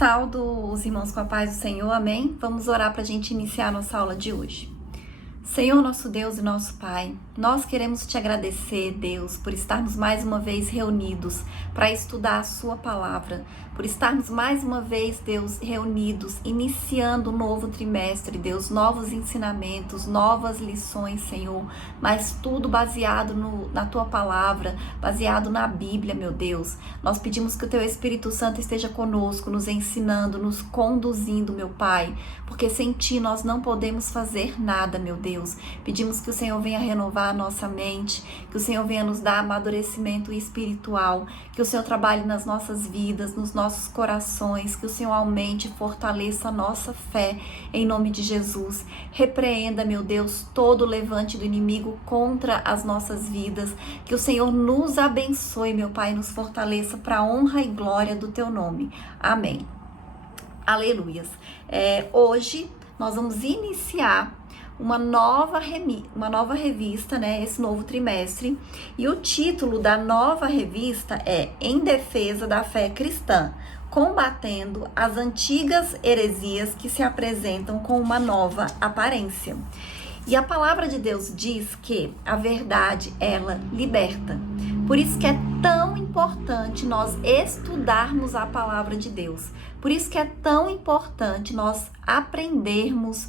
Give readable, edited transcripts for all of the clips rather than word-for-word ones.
Saúdo os irmãos com a paz do Senhor, amém? Vamos orar para a gente iniciar a nossa aula de hoje. Senhor, nosso Deus e nosso Pai, nós queremos te agradecer, Deus, por estarmos mais uma vez reunidos para estudar a sua palavra, por estarmos mais uma vez, Deus, reunidos, iniciando um novo trimestre, Deus, novos ensinamentos, novas lições, Senhor, mas tudo baseado na tua palavra, baseado na Bíblia, meu Deus. Nós pedimos que o teu Espírito Santo esteja conosco, nos ensinando, nos conduzindo, meu Pai, porque sem ti nós não podemos fazer nada, meu Deus. Pedimos que o Senhor venha renovar a nossa mente, que o Senhor venha nos dar amadurecimento espiritual, que o Senhor trabalhe nas nossas vidas, nos nossos corações, que o Senhor aumente e fortaleça a nossa fé, em nome de Jesus. Repreenda, meu Deus, todo o levante do inimigo contra as nossas vidas, que o Senhor nos abençoe, meu Pai, e nos fortaleça para a honra e glória do teu nome. Amém. Aleluias. Hoje nós vamos iniciar uma nova revista, né? Esse novo trimestre. E o título da nova revista é Em Defesa da Fé Cristã, combatendo as antigas heresias que se apresentam com uma nova aparência. E a palavra de Deus diz que a verdade, ela liberta. Por isso que é tão importante nós estudarmos a palavra de Deus. Por isso que é tão importante nós aprendermos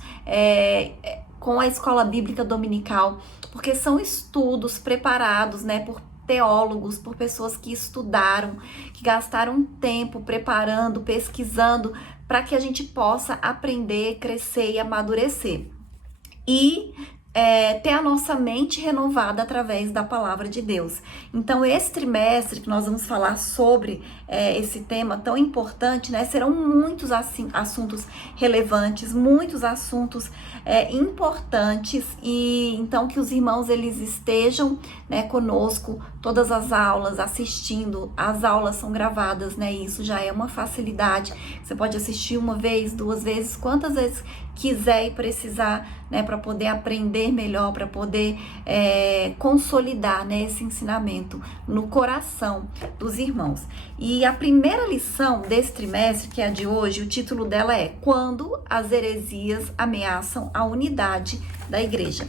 com a escola bíblica dominical, porque são estudos preparados, né, por teólogos, por pessoas que estudaram, que gastaram tempo preparando, pesquisando, para que a gente possa aprender, crescer e amadurecer. E ter a nossa mente renovada através da palavra de Deus. Então, esse trimestre que nós vamos falar sobre esse tema tão importante, né? Serão muitos assuntos relevantes, muitos assuntos importantes, e então que os irmãos eles estejam, né, conosco todas as aulas, assistindo. As aulas são gravadas, né? Isso já é uma facilidade. Você pode assistir uma vez, duas vezes, quantas vezes quiser e precisar, né, para poder aprender melhor, para poder consolidar, né, esse ensinamento no coração dos irmãos. E a primeira lição desse trimestre, que é a de hoje, o título dela é Quando as heresias ameaçam a unidade da igreja.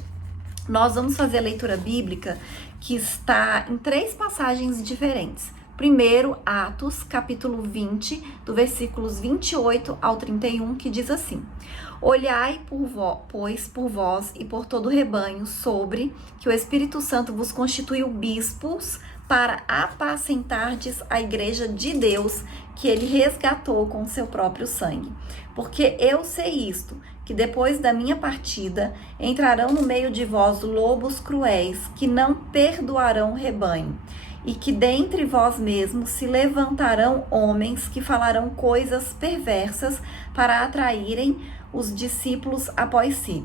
Nós vamos fazer a leitura bíblica que está em 3 passagens diferentes. Primeiro, Atos, capítulo 20, do versículos 28 ao 31, que diz assim: Olhai, pois, por vós e por todo o rebanho, sobre que o Espírito Santo vos constituiu bispos para apacentardes a igreja de Deus, que ele resgatou com seu próprio sangue. Porque eu sei isto, que depois da minha partida entrarão no meio de vós lobos cruéis, que não perdoarão o rebanho. E que dentre vós mesmos se levantarão homens que falarão coisas perversas para atraírem os discípulos após si.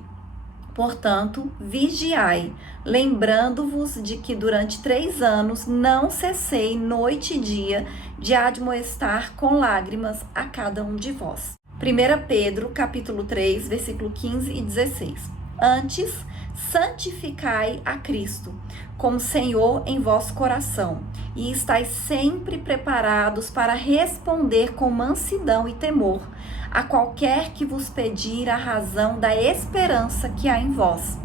Portanto, vigiai, lembrando-vos de que durante 3 anos não cessei noite e dia de admoestar com lágrimas a cada um de vós. 1 Pedro, capítulo 3, versículo 15 e 16. Antes, santificai a Cristo como Senhor em vosso coração, e estais sempre preparados para responder com mansidão e temor a qualquer que vos pedir a razão da esperança que há em vós,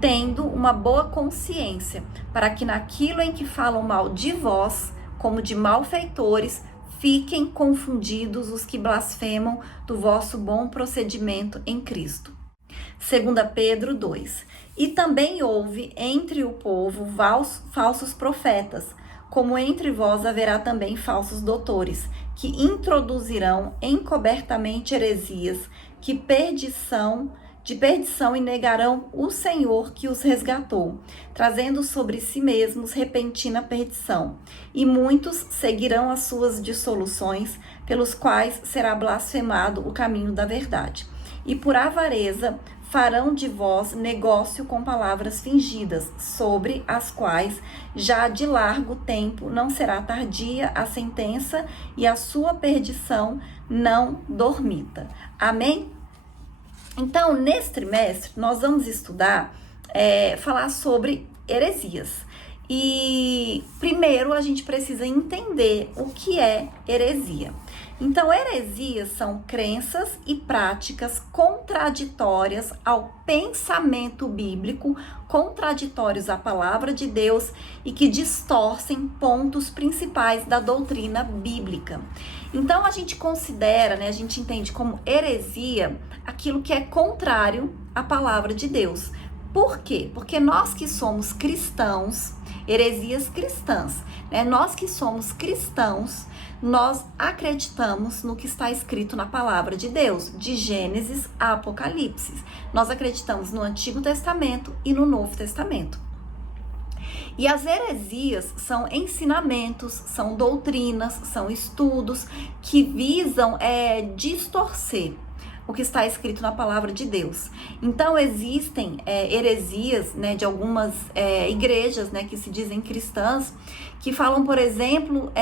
tendo uma boa consciência, para que naquilo em que falam mal de vós, como de malfeitores, fiquem confundidos os que blasfemam do vosso bom procedimento em Cristo. 2 Pedro 2. E também houve entre o povo falsos profetas, como entre vós haverá também falsos doutores, que introduzirão encobertamente heresias, de perdição e negarão o Senhor que os resgatou, trazendo sobre si mesmos repentina perdição. E muitos seguirão as suas dissoluções, pelos quais será blasfemado o caminho da verdade. E por avareza farão de vós negócio com palavras fingidas, sobre as quais já de largo tempo não será tardia a sentença, e a sua perdição não dormita. Amém? Então, nesse trimestre, nós vamos estudar, falar sobre heresias. E primeiro a gente precisa entender o que é heresia. Então, heresias são crenças e práticas contraditórias ao pensamento bíblico, contraditórios à palavra de Deus e que distorcem pontos principais da doutrina bíblica. Então, a gente considera, a gente entende como heresia aquilo que é contrário à palavra de Deus. Por quê? Porque nós que somos cristãos, heresias cristãs, nós que somos cristãos, nós acreditamos no que está escrito na palavra de Deus, de Gênesis a Apocalipse. Nós acreditamos no Antigo Testamento e no Novo Testamento. E as heresias são ensinamentos, são doutrinas, são estudos que visam distorcer o que está escrito na palavra de Deus. Então, existem heresias, de algumas igrejas, que se dizem cristãs, que falam, por exemplo,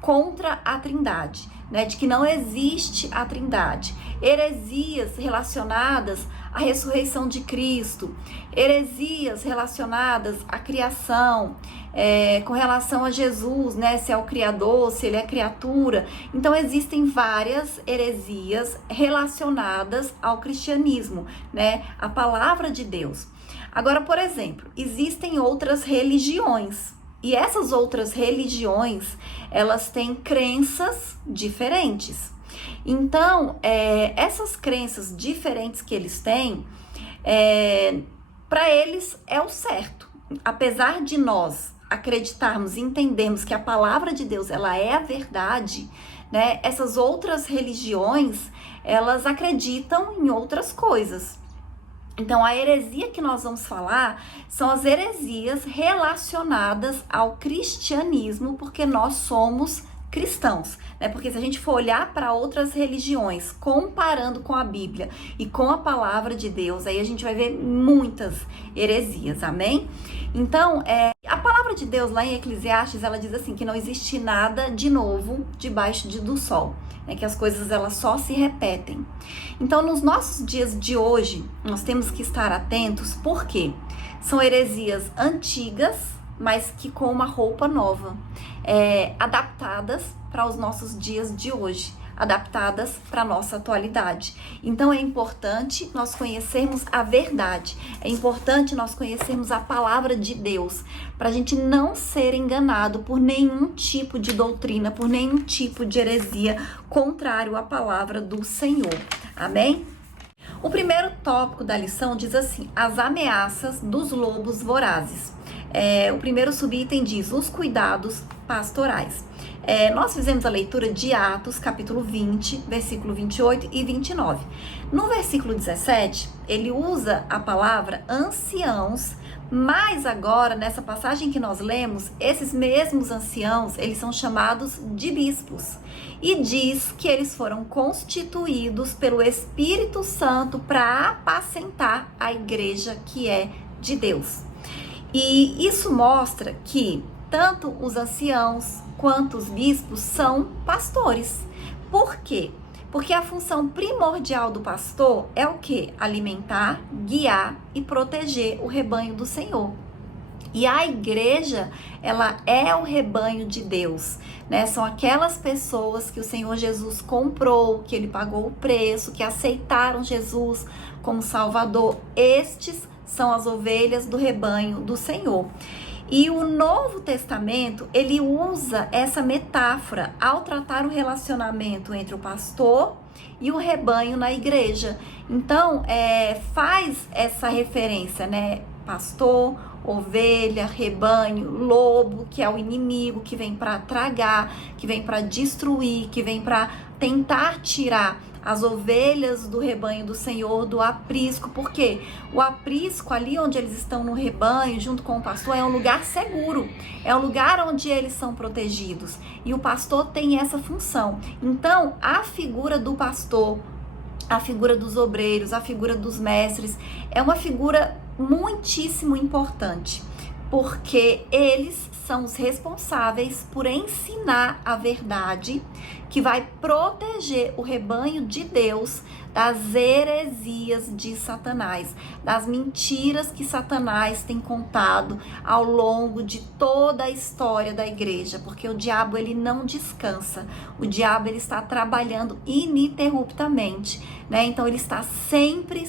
contra a Trindade, de que não existe a Trindade. Heresias relacionadas à ressurreição de Cristo, heresias relacionadas à criação, com relação a Jesus, se é o Criador, se ele é criatura. Então, existem várias heresias relacionadas ao cristianismo, à palavra de Deus. Agora, por exemplo, existem outras religiões. E essas outras religiões, elas têm crenças diferentes. Então, essas crenças diferentes que eles têm, para eles é o certo. Apesar de nós acreditarmos e entendermos que a palavra de Deus, ela é a verdade, essas outras religiões, elas acreditam em outras coisas. Então, a heresia que nós vamos falar são as heresias relacionadas ao cristianismo, porque nós somos cristãos, Porque se a gente for olhar para outras religiões, comparando com a Bíblia e com a palavra de Deus, aí a gente vai ver muitas heresias, amém? Então, a palavra de Deus lá em Eclesiastes, ela diz assim, que não existe nada de novo debaixo do sol, que as coisas elas só se repetem. Então, nos nossos dias de hoje, nós temos que estar atentos, porque são heresias antigas, mas que com uma roupa nova, adaptadas para os nossos dias de hoje, adaptadas para a nossa atualidade. Então, é importante nós conhecermos a verdade, é importante nós conhecermos a palavra de Deus, para a gente não ser enganado por nenhum tipo de doutrina, por nenhum tipo de heresia contrário à palavra do Senhor. Amém? O primeiro tópico da lição diz assim, as ameaças dos lobos vorazes. O primeiro subitem diz, os cuidados pastorais. Nós fizemos a leitura de Atos, capítulo 20, versículo 28 e 29. No versículo 17, ele usa a palavra anciãos, mas agora, nessa passagem que nós lemos, esses mesmos anciãos, eles são chamados de bispos. E diz que eles foram constituídos pelo Espírito Santo para apacentar a igreja que é de Deus. E isso mostra que tanto os anciãos quanto os bispos são pastores. Por quê? Porque a função primordial do pastor é o quê? Alimentar, guiar e proteger o rebanho do Senhor. E a igreja, ela é o rebanho de Deus, São aquelas pessoas que o Senhor Jesus comprou, que ele pagou o preço, que aceitaram Jesus como Salvador. Estes são as ovelhas do rebanho do Senhor. E o Novo Testamento, ele usa essa metáfora ao tratar o relacionamento entre o pastor e o rebanho na igreja. Então, faz essa referência, Pastor, ovelha, rebanho, lobo, que é o inimigo, que vem para tragar, que vem para destruir, que vem para tentar tirar as ovelhas do rebanho do Senhor do aprisco, porque o aprisco, ali onde eles estão no rebanho, junto com o pastor, é um lugar seguro, é um lugar onde eles são protegidos, e o pastor tem essa função. Então, a figura do pastor, a figura dos obreiros, a figura dos mestres, é uma figura muitíssimo importante, porque eles são os responsáveis por ensinar a verdade que vai proteger o rebanho de Deus das heresias de Satanás, das mentiras que Satanás tem contado ao longo de toda a história da igreja, porque o diabo ele não descansa, o diabo ele está trabalhando ininterruptamente, né? Então ele está sempre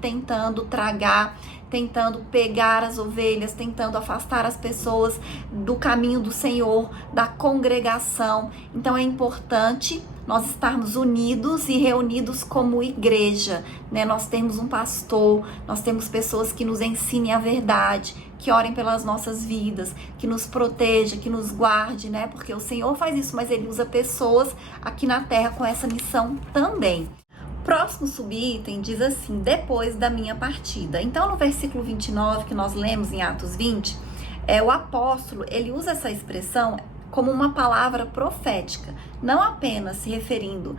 tentando tragar, tentando pegar as ovelhas, tentando afastar as pessoas do caminho do Senhor, da congregação. Então é importante nós estarmos unidos e reunidos como igreja, né? Nós temos um pastor, nós temos pessoas que nos ensinem a verdade, que orem pelas nossas vidas, que nos proteja, que nos guarde, né? Porque o Senhor faz isso, mas Ele usa pessoas aqui na terra com essa missão também. Próximo subitem diz assim: depois da minha partida. Então, no versículo 29, que nós lemos em Atos 20, o apóstolo, ele usa essa expressão como uma palavra profética, não apenas se referindo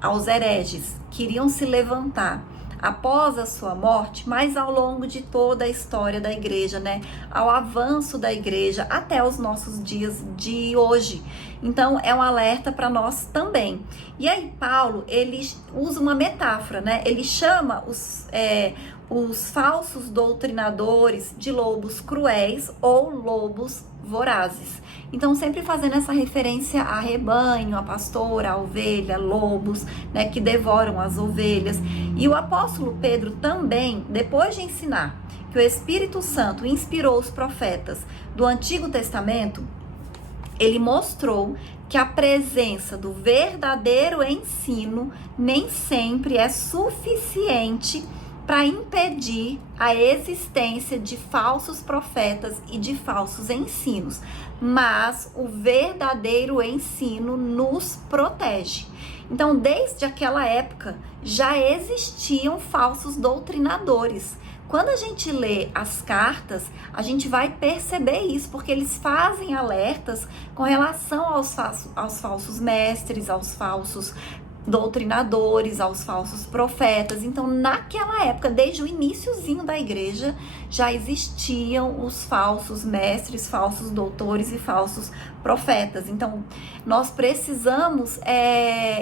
aos hereges que iriam se levantar após a sua morte, mas ao longo de toda a história da igreja, né? Ao avanço da igreja até os nossos dias de hoje. Então, é um alerta para nós também. E aí, Paulo, ele usa uma metáfora, né? Ele chama os falsos doutrinadores de lobos cruéis ou lobos vorazes. Então, sempre fazendo essa referência a rebanho, a pastora, a ovelha, lobos, né, que devoram as ovelhas. E o apóstolo Pedro também, depois de ensinar que o Espírito Santo inspirou os profetas do Antigo Testamento, ele mostrou que a presença do verdadeiro ensino nem sempre é suficiente para impedir a existência de falsos profetas e de falsos ensinos, mas o verdadeiro ensino nos protege. Então, desde aquela época, já existiam falsos doutrinadores. Quando a gente lê as cartas, a gente vai perceber isso, porque eles fazem alertas com relação aos falsos mestres, aos falsos doutrinadores, aos falsos profetas. Então, naquela época, desde o iniciozinho da igreja, já existiam os falsos mestres, falsos doutores e falsos profetas. Então, nós precisamos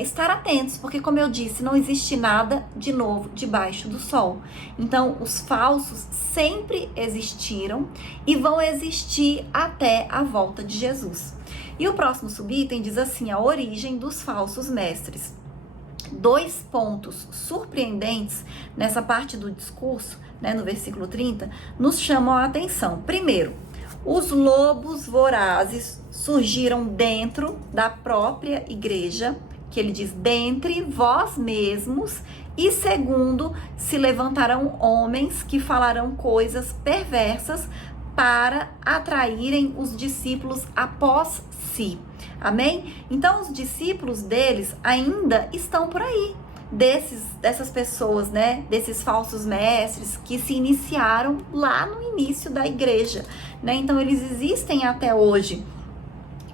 estar atentos, porque, como eu disse, não existe nada de novo debaixo do sol. Então, os falsos sempre existiram e vão existir até a volta de Jesus. E o próximo subitem diz assim: a origem dos falsos mestres. 2 pontos surpreendentes nessa parte do discurso, né, no versículo 30, nos chamam a atenção. Primeiro, os lobos vorazes surgiram dentro da própria igreja, que ele diz, dentre vós mesmos, e segundo, se levantarão homens que falarão coisas perversas para atraírem os discípulos após si. Amém? Então, os discípulos deles ainda estão por aí, dessas pessoas, né? Desses falsos mestres que se iniciaram lá no início da igreja, né? Então, eles existem até hoje.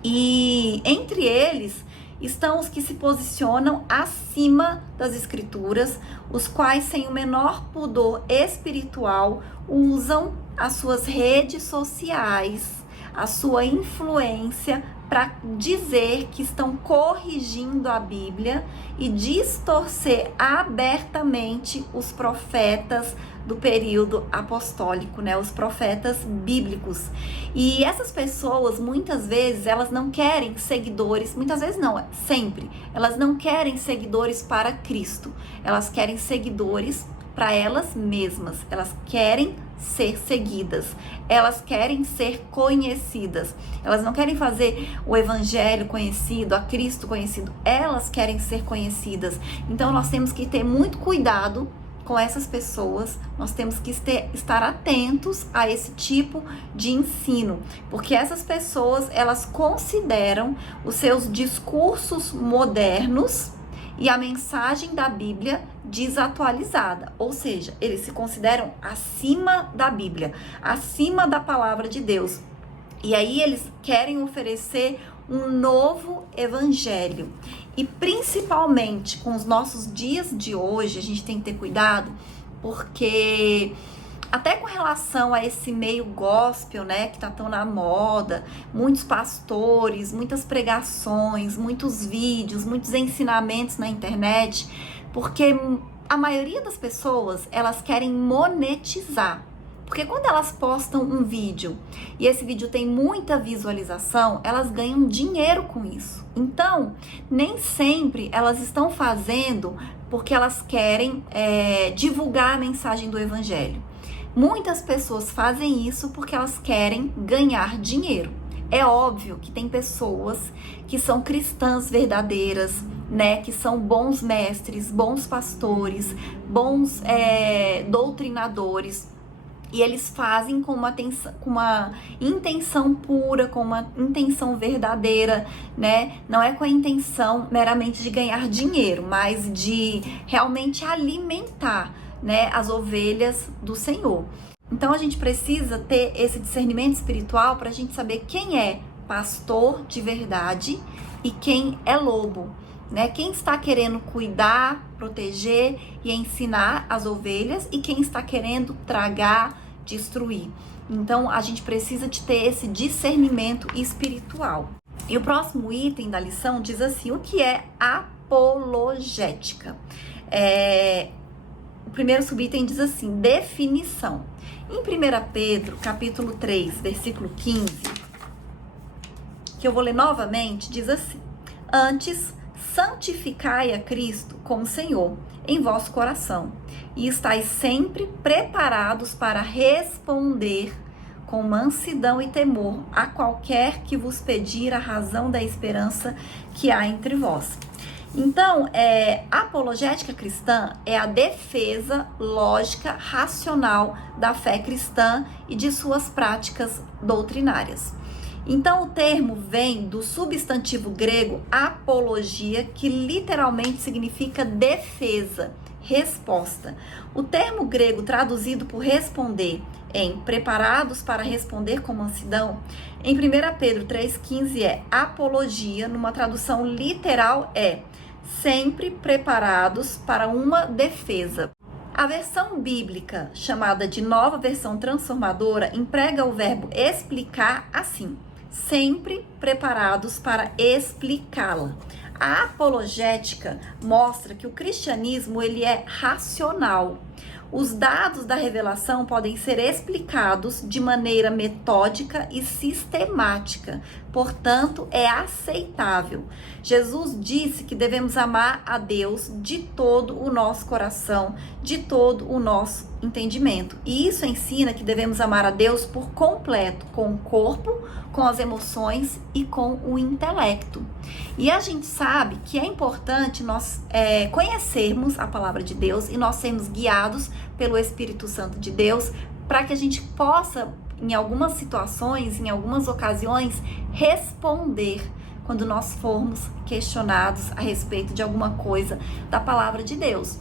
E entre eles estão os que se posicionam acima das escrituras, os quais, sem o menor pudor espiritual, usam as suas redes sociais, a sua influência para dizer que estão corrigindo a Bíblia e distorcer abertamente os profetas do período apostólico, né? Os profetas bíblicos. E essas pessoas, muitas vezes, elas não querem seguidores, muitas vezes não, sempre, elas não querem seguidores para Cristo, elas querem seguidores para elas mesmas, elas querem ser seguidas, elas querem ser conhecidas, elas não querem fazer o evangelho conhecido, a Cristo conhecido, elas querem ser conhecidas. Então nós temos que ter muito cuidado com essas pessoas, nós temos que estar atentos a esse tipo de ensino, porque essas pessoas, elas consideram os seus discursos modernos e a mensagem da Bíblia desatualizada, ou seja, eles se consideram acima da Bíblia, acima da palavra de Deus. E aí eles querem oferecer um novo evangelho. E principalmente com os nossos dias de hoje, a gente tem que ter cuidado, porque até com relação a esse meio gospel, né, que tá tão na moda, muitos pastores, muitas pregações, muitos vídeos, muitos ensinamentos na internet, porque a maioria das pessoas, elas querem monetizar. Porque quando elas postam um vídeo e esse vídeo tem muita visualização, elas ganham dinheiro com isso. Então, nem sempre elas estão fazendo porque elas querem divulgar a mensagem do evangelho. Muitas pessoas fazem isso porque elas querem ganhar dinheiro. É óbvio que tem pessoas que são cristãs verdadeiras, né, que são bons mestres, bons pastores, bons doutrinadores, e eles fazem com uma intenção pura, com uma intenção verdadeira, né? Não é com a intenção meramente de ganhar dinheiro, mas de realmente alimentar, né, as ovelhas do Senhor. Então a gente precisa ter esse discernimento espiritual para a gente saber quem é pastor de verdade e quem é lobo, né? Quem está querendo cuidar, proteger e ensinar as ovelhas e quem está querendo tragar, destruir. Então a gente precisa de ter esse discernimento espiritual. E o próximo item da lição diz assim: o que é apologética? O primeiro subitem diz assim: definição. Em 1 Pedro, capítulo 3, versículo 15, que eu vou ler novamente, diz assim: antes, santificai a Cristo como Senhor em vosso coração, e estáis sempre preparados para responder com mansidão e temor a qualquer que vos pedir a razão da esperança que há entre vós. Então, a apologética cristã é a defesa lógica, racional da fé cristã e de suas práticas doutrinárias. Então, o termo vem do substantivo grego apologia, que literalmente significa defesa, resposta. O termo grego traduzido por responder em preparados para responder com mansidão, em 1 Pedro 3,15 é apologia, numa tradução literal é sempre preparados para uma defesa. A versão bíblica, chamada de Nova Versão Transformadora, emprega o verbo explicar assim: sempre preparados para explicá-la. A apologética mostra que o cristianismo ele é racional. Os dados da revelação podem ser explicados de maneira metódica e sistemática, portanto, é aceitável. Jesus disse que devemos amar a Deus de todo o nosso coração, de todo o nosso entendimento. E isso ensina que devemos amar a Deus por completo, com o corpo, com as emoções e com o intelecto. E a gente sabe que é importante nós conhecermos a palavra de Deus e nós sermos guiados pelo Espírito Santo de Deus para que a gente possa, em algumas situações, em algumas ocasiões, responder quando nós formos questionados a respeito de alguma coisa da palavra de Deus.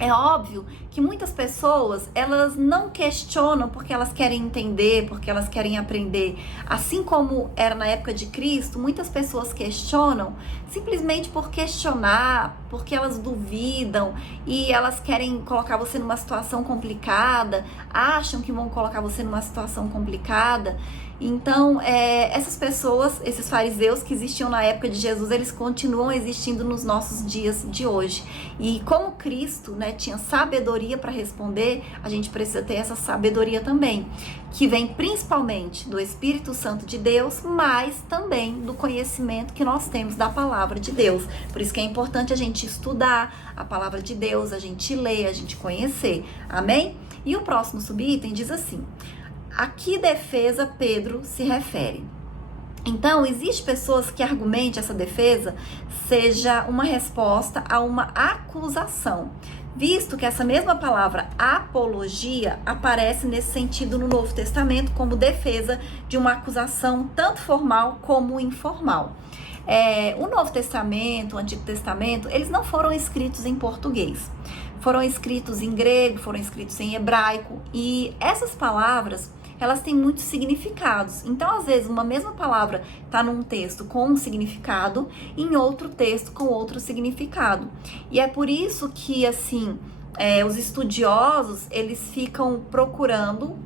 É óbvio que muitas pessoas, elas não questionam porque elas querem entender, porque elas querem aprender. Assim como era na época de Cristo, muitas pessoas questionam simplesmente por questionar, porque elas duvidam e elas querem colocar você numa situação complicada, acham que vão colocar você numa situação complicada. Então, essas pessoas, esses fariseus que existiam na época de Jesus, eles continuam existindo nos nossos dias de hoje. E como Cristo, né, tinha sabedoria para responder, a gente precisa ter essa sabedoria também, que vem principalmente do Espírito Santo de Deus, mas também do conhecimento que nós temos da palavra de Deus. Por isso que é importante a gente estudar a palavra de Deus, a gente ler, a gente conhecer. Amém? E o próximo subitem diz assim: a que defesa Pedro se refere? Então, existem pessoas que argumentam essa defesa seja uma resposta a uma acusação, visto que essa mesma palavra apologia aparece nesse sentido no Novo Testamento como defesa de uma acusação tanto formal como informal. O Novo Testamento, o Antigo Testamento, eles não foram escritos em português. Foram escritos em grego, foram escritos em hebraico, e essas palavras, elas têm muitos significados. Então, às vezes, uma mesma palavra está num texto com um significado, em outro texto com outro significado. E é por isso que, assim, os estudiosos, eles ficam procurando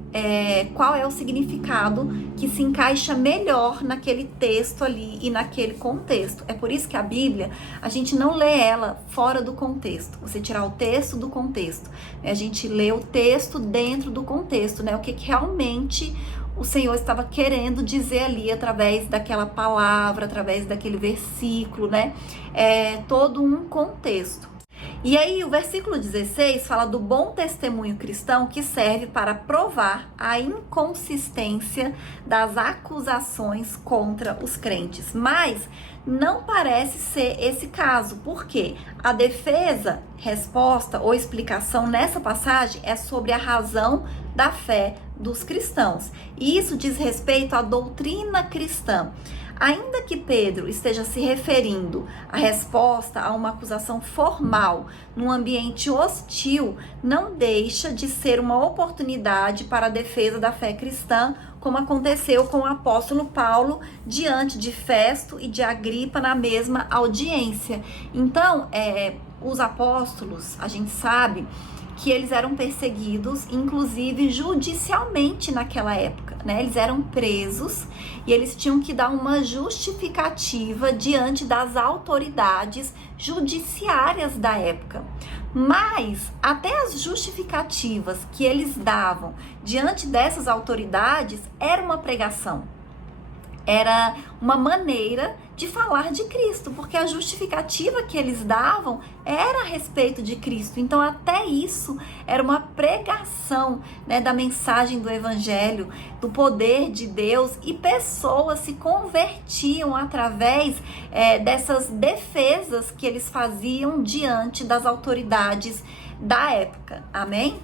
qual é o significado que se encaixa melhor naquele texto ali e naquele contexto. É por isso que a Bíblia, a gente não lê ela fora do contexto. Você tirar o texto do contexto, a gente lê o texto dentro do contexto, né? O que realmente o Senhor estava querendo dizer ali através daquela palavra, através daquele versículo, né? Todo um contexto. E aí o versículo 16 fala do bom testemunho cristão que serve para provar a inconsistência das acusações contra os crentes. Mas não parece ser esse caso, porque a defesa, resposta ou explicação nessa passagem é sobre a razão da fé dos cristãos. E isso diz respeito à doutrina cristã. Ainda que Pedro esteja se referindo à resposta a uma acusação formal num ambiente hostil, não deixa de ser uma oportunidade para a defesa da fé cristã, como aconteceu com o apóstolo Paulo diante de Festo e de Agripa na mesma audiência. Então, os apóstolos, a gente sabe que eles eram perseguidos, inclusive judicialmente naquela época, né? Eles eram presos e eles tinham que dar uma justificativa diante das autoridades judiciárias da época. Mas até as justificativas que eles davam diante dessas autoridades era uma pregação. Era uma maneira de falar de Cristo, porque a justificativa que eles davam era a respeito de Cristo. Então, até isso era uma pregação, né, da mensagem do Evangelho, do poder de Deus, e pessoas se convertiam através dessas defesas que eles faziam diante das autoridades da época. Amém?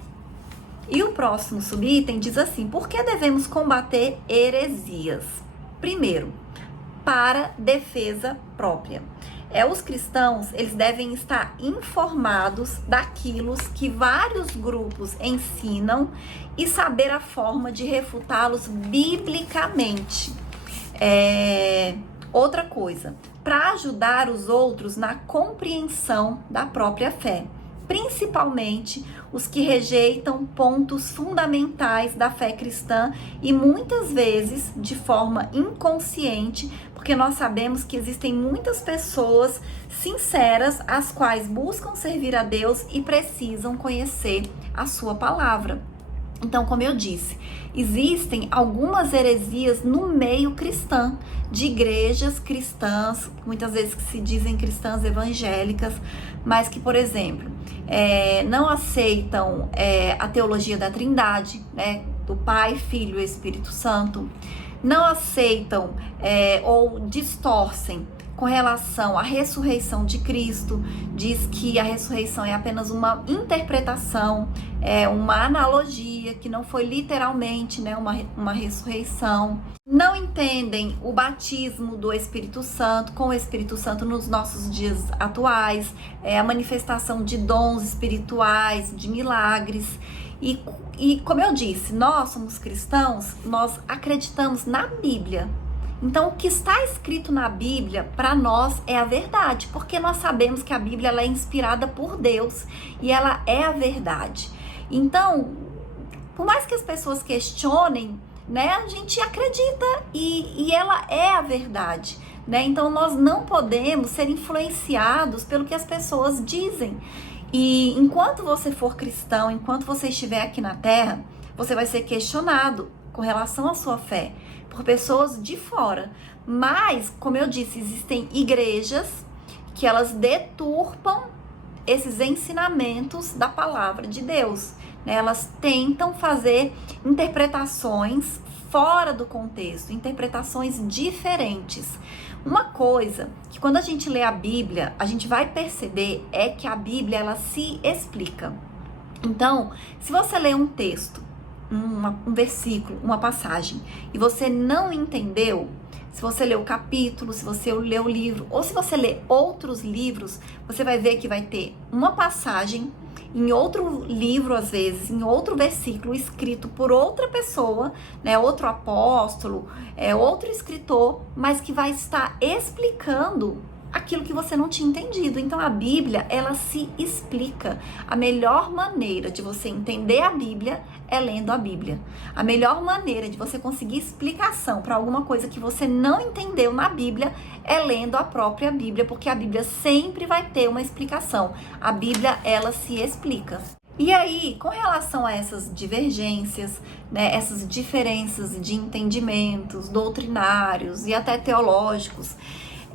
E o próximo subitem diz assim: por que devemos combater heresias? Primeiro, para defesa própria. Os cristãos, eles devem estar informados daquilo que vários grupos ensinam e saber a forma de refutá-los biblicamente. Outra coisa, para ajudar os outros na compreensão da própria fé, principalmente os que rejeitam pontos fundamentais da fé cristã e muitas vezes de forma inconsciente, porque nós sabemos que existem muitas pessoas sinceras as quais buscam servir a Deus e precisam conhecer a sua palavra. Então, como eu disse, existem algumas heresias no meio cristão, de igrejas cristãs, muitas vezes que se dizem cristãs evangélicas, mas que, por exemplo, não aceitam a teologia da Trindade, né, do Pai, Filho e Espírito Santo, não aceitam ou distorcem com relação à ressurreição de Cristo, diz que a ressurreição é apenas uma interpretação, uma analogia, que não foi literalmente, né, uma ressurreição. Não entendem o batismo do Espírito Santo, com o Espírito Santo nos nossos dias atuais, a manifestação de dons espirituais, de milagres. E como eu disse, nós somos cristãos, nós acreditamos na Bíblia. Então, o que está escrito na Bíblia, para nós, é a verdade, porque nós sabemos que a Bíblia ela é inspirada por Deus e ela é a verdade. Então, por mais que as pessoas questionem, né, a gente acredita e ela é a verdade, né? Então, nós não podemos ser influenciados pelo que as pessoas dizem. E enquanto você for cristão, enquanto você estiver aqui na Terra, você vai ser questionado com relação à sua fé por pessoas de fora. Mas, como eu disse, existem igrejas que elas deturpam esses ensinamentos da palavra de Deus, né? Elas tentam fazer interpretações fora do contexto, interpretações diferentes. Uma coisa que quando a gente lê a Bíblia, a gente vai perceber é que a Bíblia ela se explica. Então, se você lê um texto, um versículo, uma passagem, e você não entendeu, se você lê o capítulo, se você lê o livro, ou se você lê outros livros, você vai ver que vai ter uma passagem em outro livro, às vezes, em outro versículo, escrito por outra pessoa, né, outro apóstolo, outro escritor, mas que vai estar explicando aquilo que você não tinha entendido. Então a Bíblia, ela se explica. A melhor maneira de você entender a Bíblia é lendo a Bíblia. A melhor maneira de você conseguir explicação para alguma coisa que você não entendeu na Bíblia é lendo a própria Bíblia, porque a Bíblia sempre vai ter uma explicação. A Bíblia, ela se explica. E aí, com relação a essas divergências, né, essas diferenças de entendimentos doutrinários e até teológicos,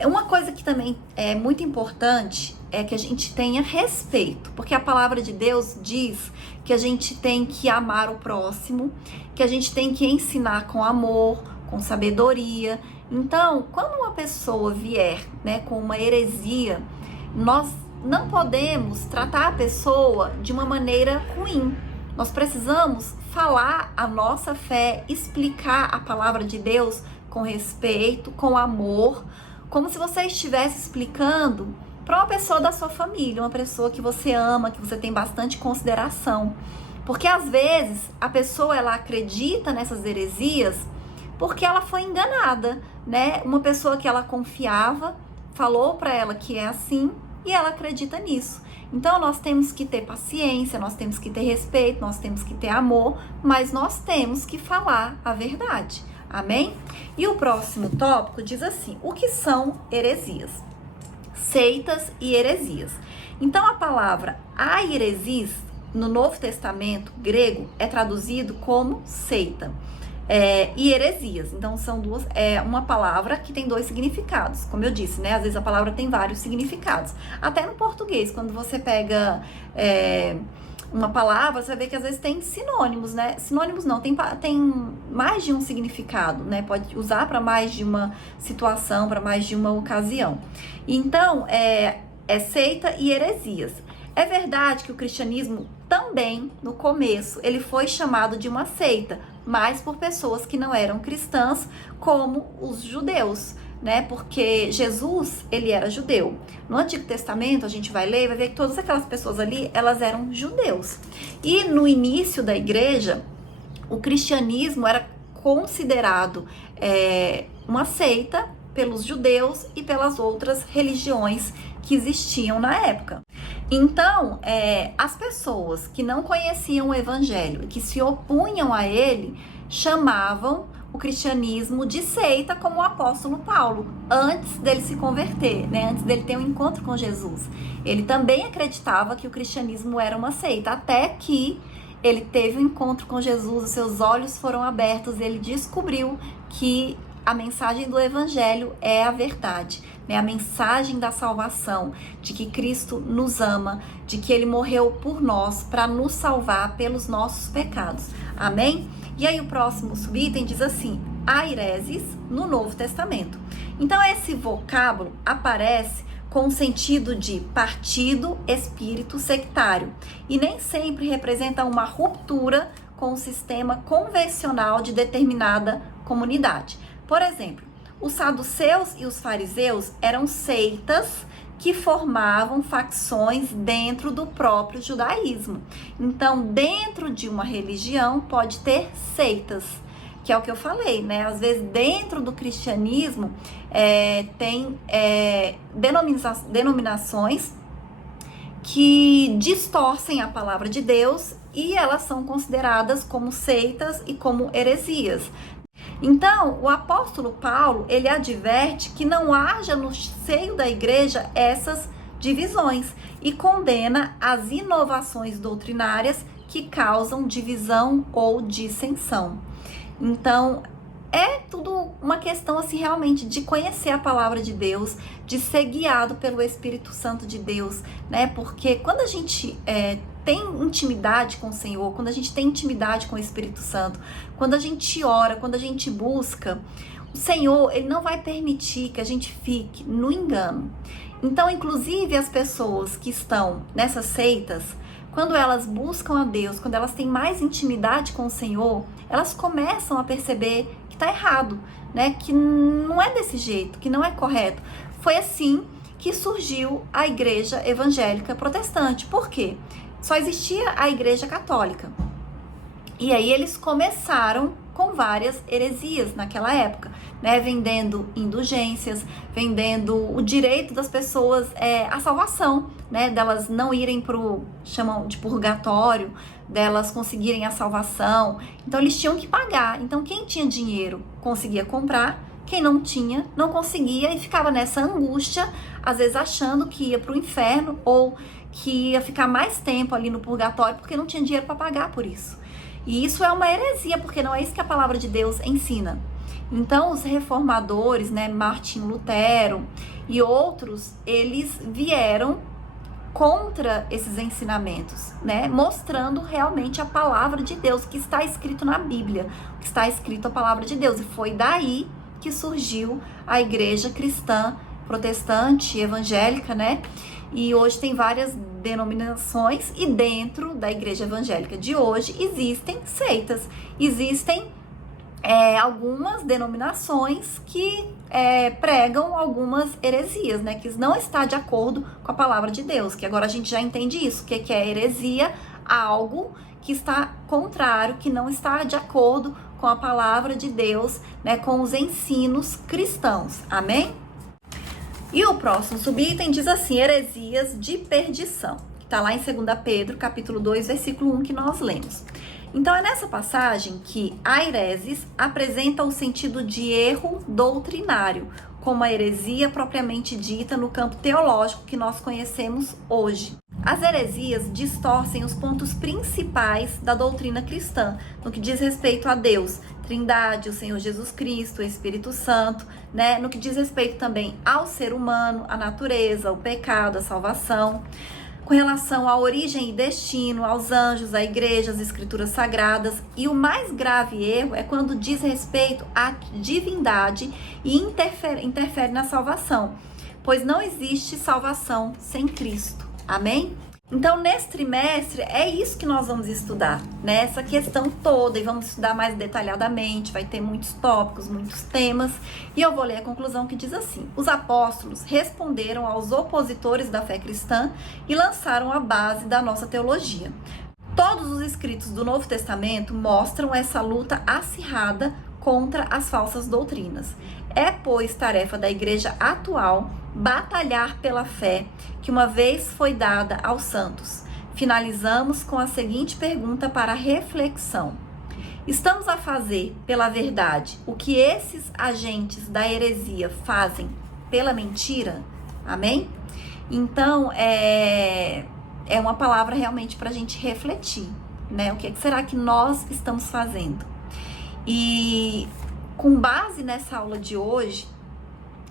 uma coisa que também é muito importante é que a gente tenha respeito, porque a palavra de Deus diz que a gente tem que amar o próximo, que a gente tem que ensinar com amor, com sabedoria. Então, quando uma pessoa vier, né, com uma heresia, nós não podemos tratar a pessoa de uma maneira ruim. Nós precisamos falar a nossa fé, explicar a palavra de Deus com respeito, com amor, como se você estivesse explicando para uma pessoa da sua família, uma pessoa que você ama, que você tem bastante consideração. Porque às vezes a pessoa, ela acredita nessas heresias porque ela foi enganada, né? Uma pessoa que ela confiava falou para ela que é assim e ela acredita nisso. Então nós temos que ter paciência, nós temos que ter respeito, nós temos que ter amor, mas nós temos que falar a verdade. Amém? E o próximo tópico diz assim: o que são heresias? Seitas e heresias. Então a palavra airesis no Novo Testamento grego é traduzido como seita. E heresias, então são duas, uma palavra que tem dois significados, como eu disse, né? Às vezes a palavra tem vários significados. Até no português, quando você pega uma palavra, você vê que às vezes tem sinônimos, né? Sinônimos não, tem mais de um significado, né? Pode usar para mais de uma situação, para mais de uma ocasião. Então, é seita e heresias. É verdade que o cristianismo também, no começo, ele foi chamado de uma seita, mas por pessoas que não eram cristãs, como os judeus, né? Porque Jesus, ele era judeu. No Antigo Testamento, a gente vai ler e vai ver que todas aquelas pessoas ali, elas eram judeus. E no início da igreja, o cristianismo era considerado uma seita pelos judeus e pelas outras religiões que existiam na época. Então, as pessoas que não conheciam o evangelho e que se opunham a ele, chamavam o cristianismo de seita, como o apóstolo Paulo, antes dele se converter, né? Antes dele ter um encontro com Jesus. Ele também acreditava que o cristianismo era uma seita, até que ele teve um encontro com Jesus, os seus olhos foram abertos, ele descobriu que a mensagem do evangelho é a verdade, né? A mensagem da salvação, de que Cristo nos ama, de que ele morreu por nós para nos salvar pelos nossos pecados. Amém? E aí o próximo subitem diz assim: aireses no Novo Testamento. Então esse vocábulo aparece com o sentido de partido, espírito sectário, e nem sempre representa uma ruptura com o sistema convencional de determinada comunidade. Por exemplo, os saduceus e os fariseus eram seitas que formavam facções dentro do próprio judaísmo. Então, dentro de uma religião pode ter seitas, que é o que eu falei, né? Às vezes, dentro do cristianismo, tem denominações que distorcem a palavra de Deus e elas são consideradas como seitas e como heresias. Então, o apóstolo Paulo, ele adverte que não haja no seio da igreja essas divisões e condena as inovações doutrinárias que causam divisão ou dissensão. Então, é tudo uma questão assim realmente de conhecer a palavra de Deus, de ser guiado pelo Espírito Santo de Deus, né? Porque quando a gente tem intimidade com o Senhor, quando a gente tem intimidade com o Espírito Santo, quando a gente ora, quando a gente busca, o Senhor, ele não vai permitir que a gente fique no engano. Então, inclusive as pessoas que estão nessas seitas, quando elas buscam a Deus, quando elas têm mais intimidade com o Senhor, elas começam a perceber que está errado, né? Que não é desse jeito, que não é correto. Foi assim que surgiu a igreja evangélica protestante. Por quê? Só existia a igreja católica. E aí eles começaram com várias heresias naquela época, né? Vendendo indulgências, vendendo o direito das pessoas à salvação, né? Delas não irem pro, chamam de purgatório, delas conseguirem a salvação. Então eles tinham que pagar. Então quem tinha dinheiro conseguia comprar, quem não tinha não conseguia e ficava nessa angústia, às vezes achando que ia pro inferno ou que ia ficar mais tempo ali no purgatório porque não tinha dinheiro para pagar por isso. E isso é uma heresia, porque não é isso que a palavra de Deus ensina. Então, os reformadores, né, Martinho Lutero e outros, eles vieram contra esses ensinamentos, né, mostrando realmente a palavra de Deus, que está escrito na Bíblia, que está escrito a palavra de Deus. E foi daí que surgiu a igreja cristã, protestante, evangélica, né? E hoje tem várias denominações e dentro da igreja evangélica de hoje existem seitas, existem algumas denominações que pregam algumas heresias, né? Que não está de acordo com a palavra de Deus, que agora a gente já entende isso, que é heresia, algo que está contrário, que não está de acordo com a palavra de Deus, né? Com os ensinos cristãos, amém? E o próximo subitem diz assim, heresias de perdição, que está lá em 2 Pedro, capítulo 2, versículo 1, que nós lemos. Então, é nessa passagem que a hereses apresenta o sentido de erro doutrinário, como a heresia propriamente dita no campo teológico que nós conhecemos hoje. As heresias distorcem os pontos principais da doutrina cristã, no que diz respeito a Deus, Trindade, o Senhor Jesus Cristo, o Espírito Santo, né? No que diz respeito também ao ser humano, a natureza, o pecado, a salvação, com relação à origem e destino, aos anjos, à igreja, às escrituras sagradas. E o mais grave erro é quando diz respeito à divindade e interfere na salvação, pois não existe salvação sem Cristo. Amém? Então, nesse trimestre, é isso que nós vamos estudar, né? Essa questão toda, e vamos estudar mais detalhadamente, vai ter muitos tópicos, muitos temas, e eu vou ler a conclusão que diz assim: os apóstolos responderam aos opositores da fé cristã e lançaram a base da nossa teologia. Todos os escritos do Novo Testamento mostram essa luta acirrada contra as falsas doutrinas. É, pois, tarefa da igreja atual batalhar pela fé que uma vez foi dada aos santos. Finalizamos com a seguinte pergunta para reflexão: estamos a fazer pela verdade o que esses agentes da heresia fazem pela mentira? Amém? Então, é uma palavra realmente para a gente refletir, né? O que será que nós estamos fazendo? E com base nessa aula de hoje,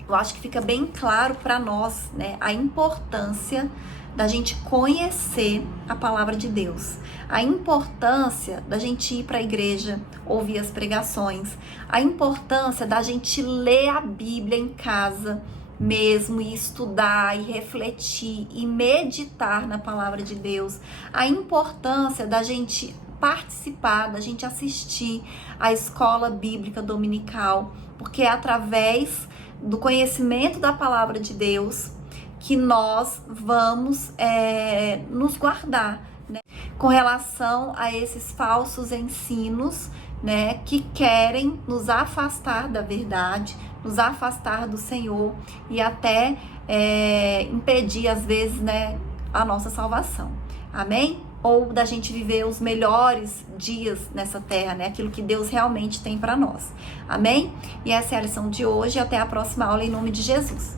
eu acho que fica bem claro para nós, né, a importância da gente conhecer a palavra de Deus, a importância da gente ir para a igreja, ouvir as pregações, a importância da gente ler a Bíblia em casa mesmo e estudar e refletir e meditar na palavra de Deus, a importância da gente participar, da gente assistir à escola bíblica dominical, porque é através do conhecimento da palavra de Deus que nós vamos nos guardar, né, com relação a esses falsos ensinos, né, que querem nos afastar da verdade, nos afastar do Senhor e até impedir, às vezes, né, a nossa salvação. Amém? Ou da gente viver os melhores dias nessa terra, né? Aquilo que Deus realmente tem para nós. Amém? E essa é a lição de hoje. Até a próxima aula, em nome de Jesus.